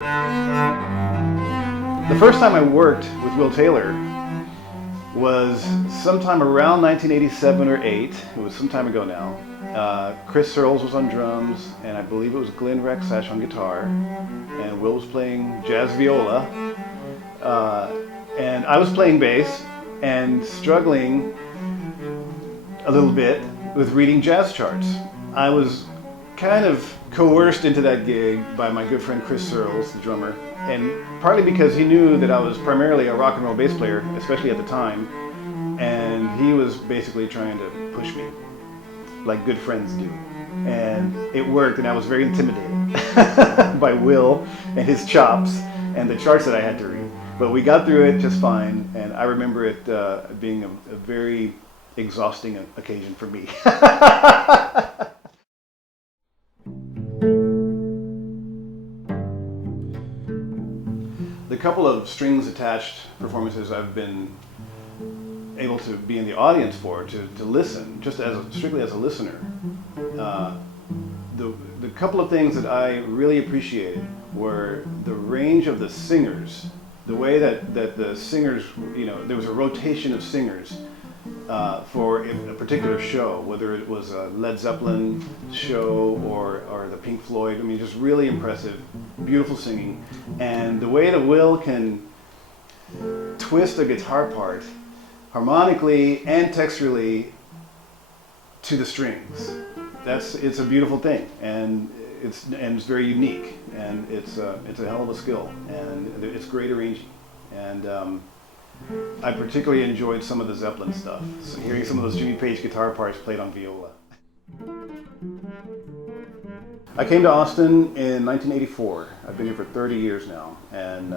The first time I worked with Will Taylor was sometime around 1987 or 8. It was some time ago now. Chris Searles was on drums, and I believe it was Glenn Rexash on guitar, and Will was playing jazz viola, and I was playing bass and struggling a little bit with reading jazz charts. I was kind of coerced into that gig by my good friend Chris Searles, the drummer, and partly because he knew that I was primarily a rock and roll bass player, especially at the time, and he was basically trying to push me, like good friends do. And it worked, and I was very intimidated by Will and his chops and the charts that I had to read. But we got through it just fine, and I remember it being a very exhausting occasion for me. The couple of strings attached performances I've been able to be in the audience for, to listen, just strictly as a listener, the couple of things that I really appreciated were the range of the singers, the way that the singers, there was a rotation of singers for a particular show, whether it was a Led Zeppelin show or the Pink Floyd. I mean, just really impressive, beautiful singing. And the way that Will can twist a guitar part harmonically and texturally to the strings. It's a beautiful thing, and it's very unique, and it's a hell of a skill, and it's great arranging. And I particularly enjoyed some of the Zeppelin stuff, so hearing some of those Jimmy Page guitar parts played on viola. I came to Austin in 1984. I've been here for 30 years now, and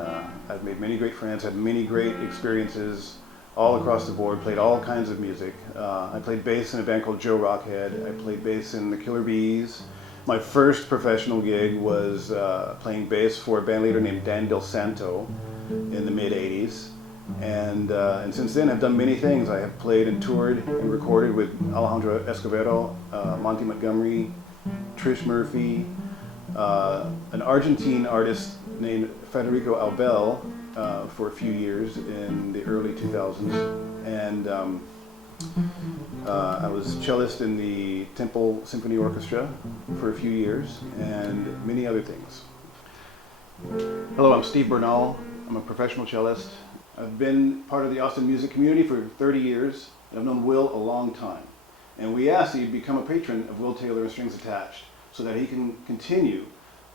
I've made many great friends, had many great experiences all across the board, played all kinds of music. I played bass in a band called Joe Rockhead. I played bass in the Killer Bees. My first professional gig was playing bass for a band leader named Dan Del Santo in the mid-'80s. And since then I've done many things. I have played and toured and recorded with Alejandro Escovedo, Monty Montgomery, Trish Murphy, an Argentine artist named Federico Albel for a few years in the early 2000s. And I was cellist in the Temple Symphony Orchestra for a few years, and many other things. Hello, I'm Steve Bernal. I'm a professional cellist. I've been part of the Austin music community for 30 years, and I've known Will a long time. And we asked that you become a patron of Will Taylor and Strings Attached so that he can continue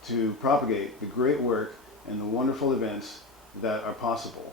to propagate the great work and the wonderful events that are possible